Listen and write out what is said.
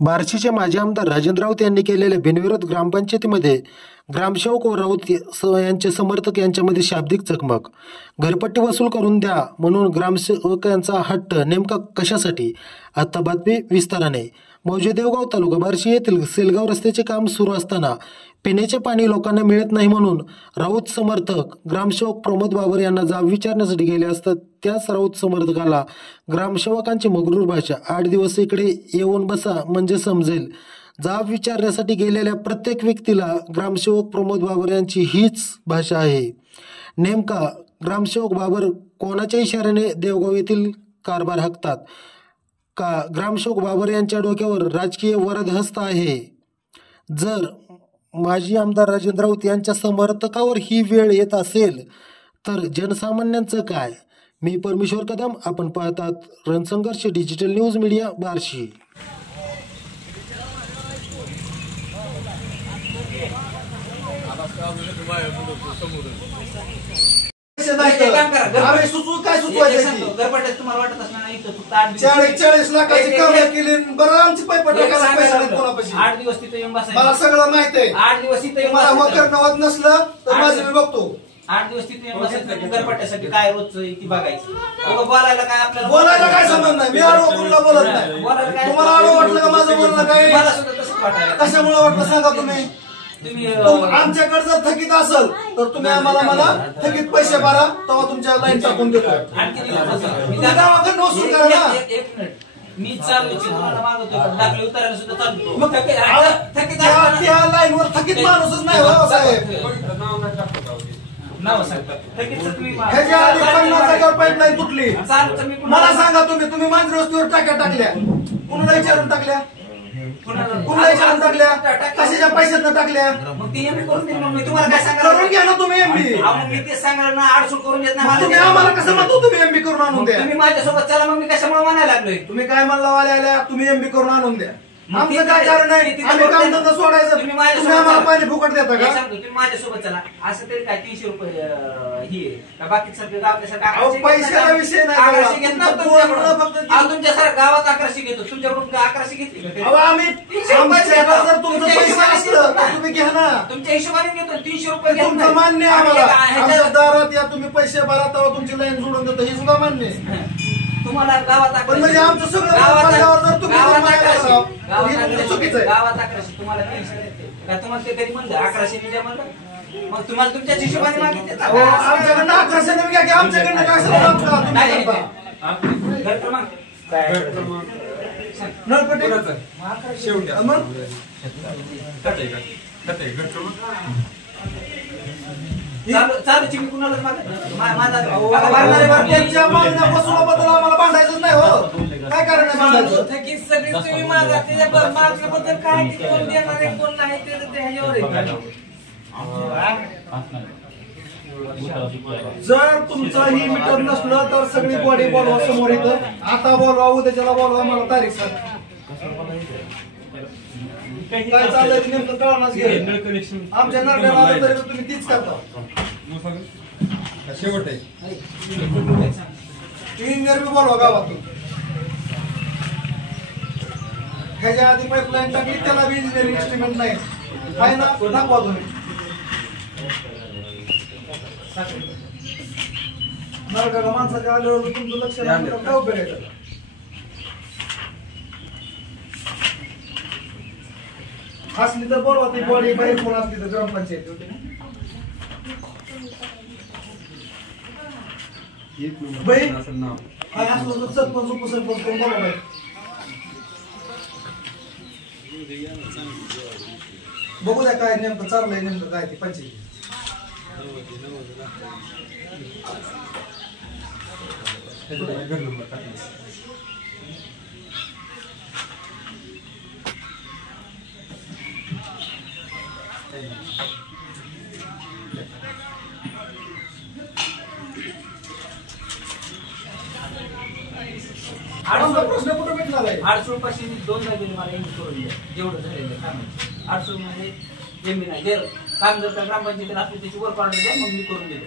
बार्शीचे माजी आमदार राजेंद्र राऊत यांनी केलेल्या बिनविरोध ग्रामपंचायतीमध्ये ग्रामसेवक व राऊत यांचे समर्थक यांच्यामध्ये शाब्दिक चकमक. घरपट्टी वसूल करून द्या म्हणून ग्रामसेवकांचा हट्ट नेमका कशासाठी? आता बातमी विस्ताराने. मौजे देवगाव तालुका बार्शी येथील सेलगाव रस्त्याचे काम सुरू असताना पिण्याचे पाणी लोकांना मिळत नाही म्हणून राऊत समर्थक ग्रामसेवक प्रमोद बाबर यांना जाब विचारण्यासाठी गेले असता त्याच राऊत समर्थकाला ग्रामसेवकांची मगरूर भाषा, 8 दिवस इकडे येऊन बसा म्हणजे समजेल. जाब विचारण्यासाठी गेलेल्या प्रत्येक व्यक्तीला ग्रामसेवक प्रमोद बाबर यांची हीच भाषा आहे. नेमका ग्रामसेवक बाबर कोणाच्या इशाऱ्याने देवगाव येथील कारभार हाकतात का ग्रामसेवक बाबर यांच्या डोक्यावर राजकीय वरदहस्त आहे? जर माजी आमदार राजेंद्र राऊत यांच्या समर्थकावर ही वेळ येत असेल तर जनसामान्यांचं काय? मी परमेश्वर कदम, आपण पाहतात रणसंघर्ष डिजिटल न्यूज मीडिया बार्शी. मला सगळं माहित आहे. 8 दिवस तिथे नवत नसलं तर माझं मी बघतो. 8 दिवस तिथे घरपट्ट्यासाठी काय रोजचं ती बघायचं. बोलायला काय आपल्याला बोलायला काय संबंध नाही. मी आडवं कोणाला बोलत नाही. तुम्हाला आडवं वाटलं का माझं बोलणं काय? मला सुद्धा तसंच वाटायला. कशामुळे वाटलं सांगा तुम्ही. आमच्याकडे जर थकीत असेल तर तुम्ही आम्हाला मला थकीत पैसे भरा, तेव्हा तुमच्या लाईन टाकून देतो. गावाकडे वसूल करा ना. एक मिनिट, मी चालू तुम्हाला मागवतो दाखले उतरायला सुद्धा चालू. मग त्या लाईनवर थकीत माणूसच नाही हो साहेब. नाव सांगतात थकीतचं तुम्ही. ह्याच्या आधी 50,000 पाईपलाईन तुटली. मला सांगा तुम्ही मांजरी वस्तीवर टाक्या टाकल्या, कुणाला विचारून टाकल्या? कुणाला विचारून टाकल्या? कशाच्या पैशात टाकल्या? मग ती एमबी करून देईन. मग मी तुम्हाला काय सांगा, करून घ्या ना तुम्ही एमबी. मी ते सांगायला ना अडसूळ करून देत नाही. तुम्ही आम्हाला कसं म्हणतो तुम्ही एमबी करून आणून द्या? तुम्ही माझ्यासोबत चला, मग मी कशामुळे म्हणायला लागलोय? तुम्ही काय म्हणला वाल्या तुम्ही एमबी करून आणून द्या. आमचं काय कारण आहे? आम्ही काम धंदा सोडायचं, तुम्ही आम्हाला पाणी फुकट देता का? सांगतो तुम्ही माझ्यासोबत चला. असं तरी काय 300 रुपये ही बाकी सगळं गावातल्या पैशाचा विषय नाही. 1100 घेत ना तुमच्या सर गावात 1100 घेतो. तुमच्याकडून 1100 घेतली. आम्ही जर तुमचं पैसे असलं तर तुम्ही घ्या ना. तुमच्या हिशोबाने घेतो. 300 रुपये तुमचं मान्य आहे आम्हाला. आमच्या दारात या तुम्ही पैसे भरा तेव्हा तुमची लाईन जोडून देतो, हे सुद्धा मान्य आहे. तुम्हाला गावात पण म्हणजे आमचं सगळं गावात तुम्ही चुकीचं आहे. गावात 1100 तुम्हाला 300 देते का? तुम्हाला ते कधी म्हणलं 1100 द्या म्हणलं? मग तुम्हाला तुमच्या हिशोबाने मागितले. आमच्याकडनं 1100 घ्या की आमच्याकडनं काय चालू मी कुणालाच बद्दल आम्हाला भांडायचं नाही हो. काय कारण आहे भांडायचं? थकीत सगळी तुम्ही मागा, त्याच्याबद्दल काय कोण देणार आहे कोण नाही ते ह्याच्यावर. जर तुमचं ही मीटर नसलं तर सगळी बॉडी बोलवा समोर इथं. आता बोलवा, उद्याच्याला बोलवा, मला तारीख सांग. काय चाललंय नेमकं कळणार घे. आमच्या नरड्याला आलं तरी तुम्ही तीच करता. शेवट आहे इंजिनियर बी बोलवा गावातून. ह्याच्या आधी पाईपलाईन टाकली त्याला बी इंजिनिअरिंग एस्टिमेट नाही आहे ना, दाखवा तुम्ही. नरड्याला माणसाच्या आल्यावर तुमचं लक्ष नाही काय उपयोग आहे? असली तर बोलवा ती बॉडी बाहेर कोण असली तर ग्रामपंचायत. काय असलं तर सरपंच उपसरपंच कोण बोलवा. बघू द्या काय नेमकं चाललंय, नेमकं काय ते पंचायत. प्रश्न कुठे भेटणार आहे? 800 रुपये 2 दिले मला एमबी करून द्या. जेवढं झालेलं काम 800 म्हणजे एमबी नाही. काम जर ग्रामपंचायतीला असली त्याची वर्क ऑर्डर द्या, मग मी करून देतो.